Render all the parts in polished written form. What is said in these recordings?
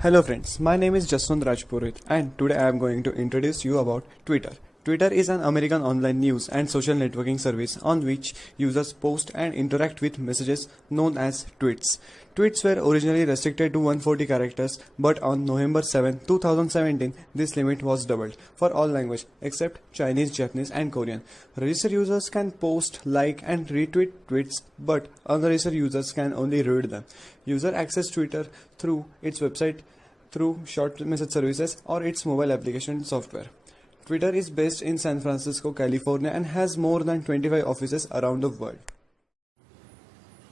Hello friends, my name is Jaswant Rajpurit and today I am going to introduce you about Twitter. Twitter is an American online news and social networking service on which users post and interact with messages known as tweets. Tweets were originally restricted to 140 characters, but on November 7, 2017, this limit was doubled for all languages except Chinese, Japanese and Korean. Registered users can post, like and retweet tweets, but unregistered users can only read them. User access Twitter through its website, through short message services or its mobile application software. Twitter is based in San Francisco, California and has more than 25 offices around the world.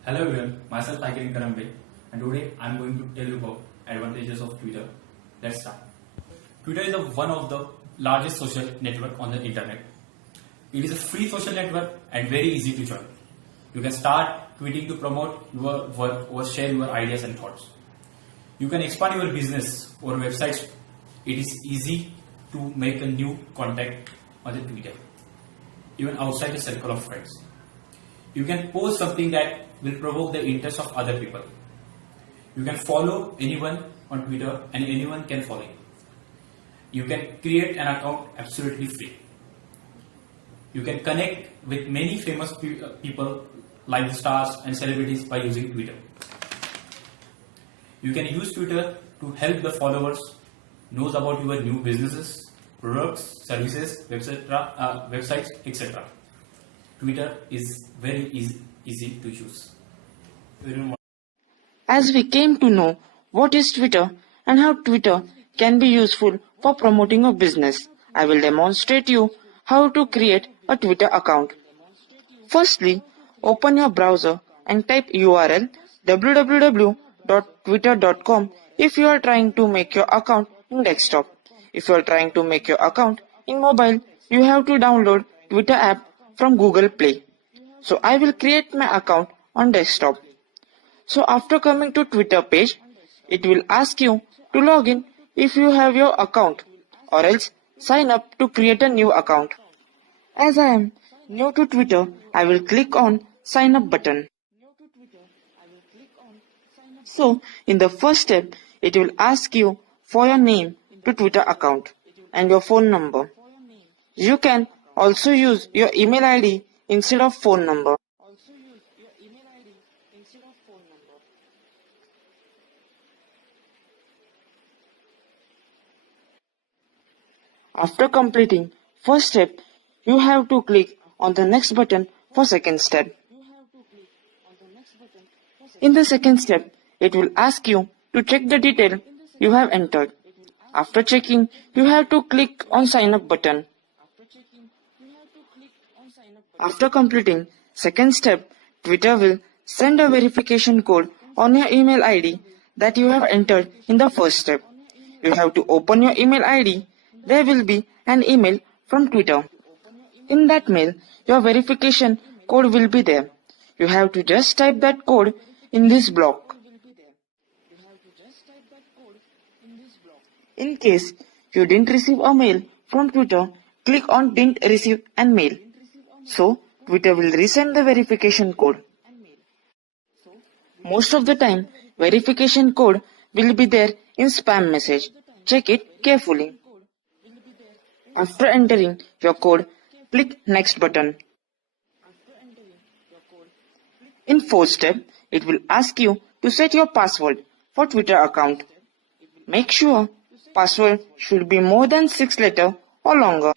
Hello everyone, myself Thakirin Karambe and today I am going to tell you about advantages of Twitter. Let's start. Twitter is one of the largest social network on the internet. It is a free social network and very easy to join. You can start tweeting to promote your work or share your ideas and thoughts. You can expand your business or websites. It is easy to make a new contact on the Twitter, even outside the circle of friends. You can post something that will provoke the interest of other people. You can follow anyone on Twitter and anyone can follow you. You can create an account absolutely free. You can connect with many famous people like the stars and celebrities by using Twitter. You can use Twitter to help the followers knows about your new businesses, products, services, websites, etc. Twitter is very easy to use. As we came to know what is Twitter and how Twitter can be useful for promoting your business, I will demonstrate you how to create a Twitter account. Firstly, open your browser and type URL www.twitter.com if you are trying to make your account in desktop. If you are trying to make your account in mobile, you have to download Twitter app from Google Play. So I will create my account on desktop. So after coming to Twitter page, it will ask you to log in if you have your account or else sign up to create a new account. As I am new to Twitter, I will click on sign up button. So in the first step, it will ask you for your name to Twitter account and your phone number. You can also use your email ID instead of phone number. After completing first step, you have to click on the next button for second step. In the second step, it will ask you to check the detail you have entered. After checking, you have to click on sign up button. After completing second step, Twitter will send a verification code on your email ID that you have entered in the first step. You have to open your email ID. There will be an email from Twitter. In that mail, your verification code will be there. You have to just type that code in this block. In case you didn't receive a mail from Twitter, click on didn't receive an mail. So, Twitter will resend the verification code. Most of the time, verification code will be there in spam message. Check it carefully. After entering your code, click next button. In fourth step, it will ask you to set your password for Twitter account. Make sure password should be more than 6 letters or longer.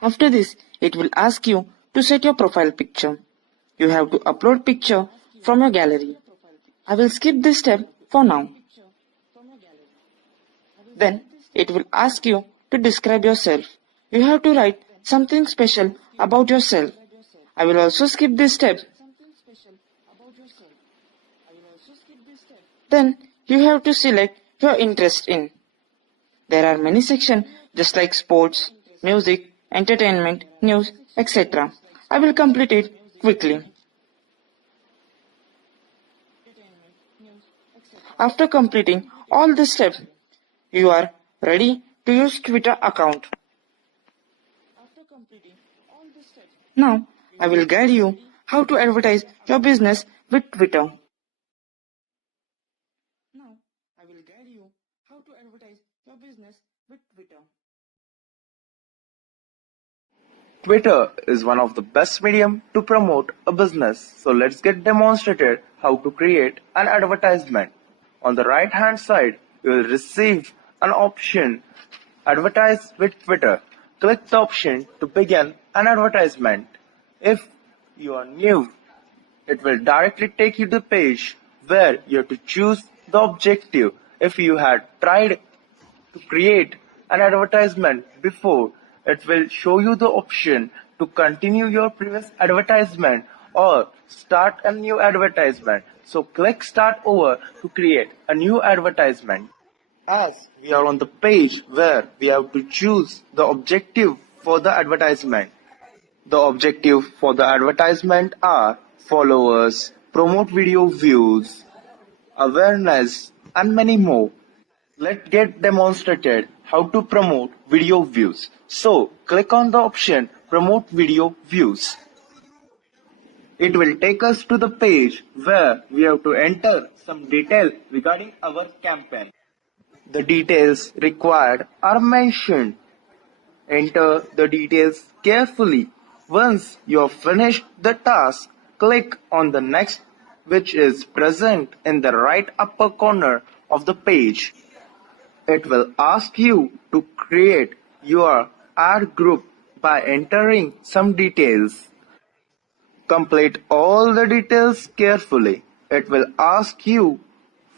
After this, it will ask you to set your profile picture. You have to upload picture from your gallery. I will skip this step for now. Then, it will ask you to describe yourself. You have to write something special about yourself. I will also skip this step. Then, you have to select your interest in. There are many sections just like sports, music, entertainment, news, etc. I will complete it quickly. After completing all the steps, you are ready to use Twitter account. Now, I will guide you how to advertise your business with Twitter. with Twitter. Twitter is one of the best medium to promote a business. So let's get demonstrated how to create an advertisement. On the right hand side, you will receive an option advertise with Twitter. Click the option to begin an advertisement. If you are new, it will directly take you to the page where you have to choose the objective. If you had tried to create an advertisement before, it will show you the option to continue your previous advertisement or start a new advertisement. So click start over to create a new advertisement. As we are on the page where we have to choose the objective for the advertisement. The objective for the advertisement are followers, promote video views, awareness, and many more. Let's get demonstrated how to promote video views. So click on the option promote video views. It will take us to the page where we have to enter some detail regarding our campaign. The details required are mentioned. Enter the details carefully. Once you have finished the task, click on the next, which is present in the right upper corner of the page. It will ask you to create your ad group by entering some details. Complete all the details carefully. It will ask you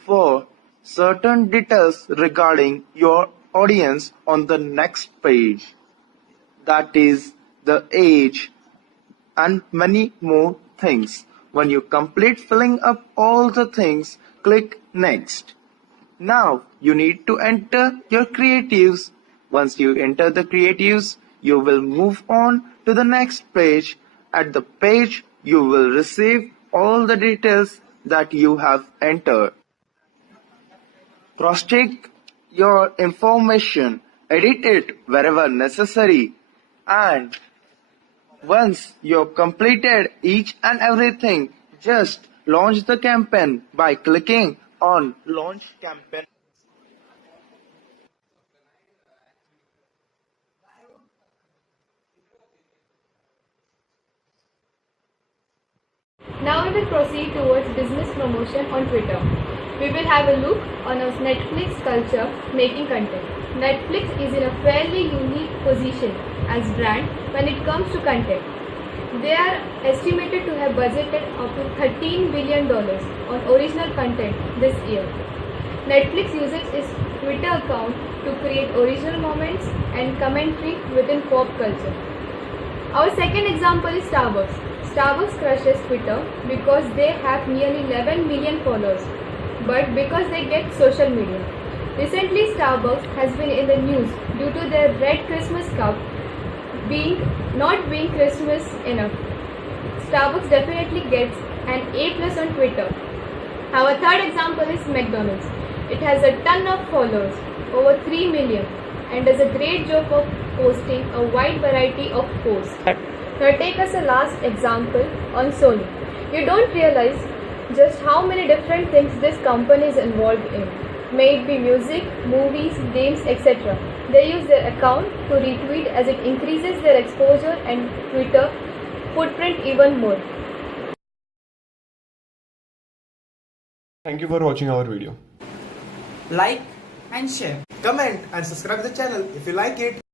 for certain details regarding your audience on the next page. That is the age and many more things. When you complete filling up all the things, click next. Now you need to enter your creatives. Once you enter the creatives, you will move on to the next page. At the page, you will receive all the details that you have entered. Cross-check your information, edit it wherever necessary, and once you've completed each and everything, just launch the campaign by clicking on Launch Campaign. Now we will proceed towards business promotion on Twitter. We will have a look on our Netflix culture making content. Netflix is in a fairly unique position as brand when it comes to content. They are estimated to have budgeted up to $13 billion on original content this year. Netflix uses its Twitter account to create original moments and commentary within pop culture. Our second example is Starbucks. Starbucks crushes Twitter because they have nearly 11 million followers, but because they get social media. Recently, Starbucks has been in the news due to their red Christmas cup not being Christmas enough. Starbucks definitely gets an A+ on Twitter. Our third example is McDonald's. It has a ton of followers, over 3 million, and does a great job of posting a wide variety of posts. Now take us a last example on Sony. You don't realize just how many different things this company is involved in. May it be music, movies, games, etc. They use their account to retweet as it increases their exposure and Twitter footprint even more. Thank you for watching our video. Like and share. Comment and subscribe the channel if you like it.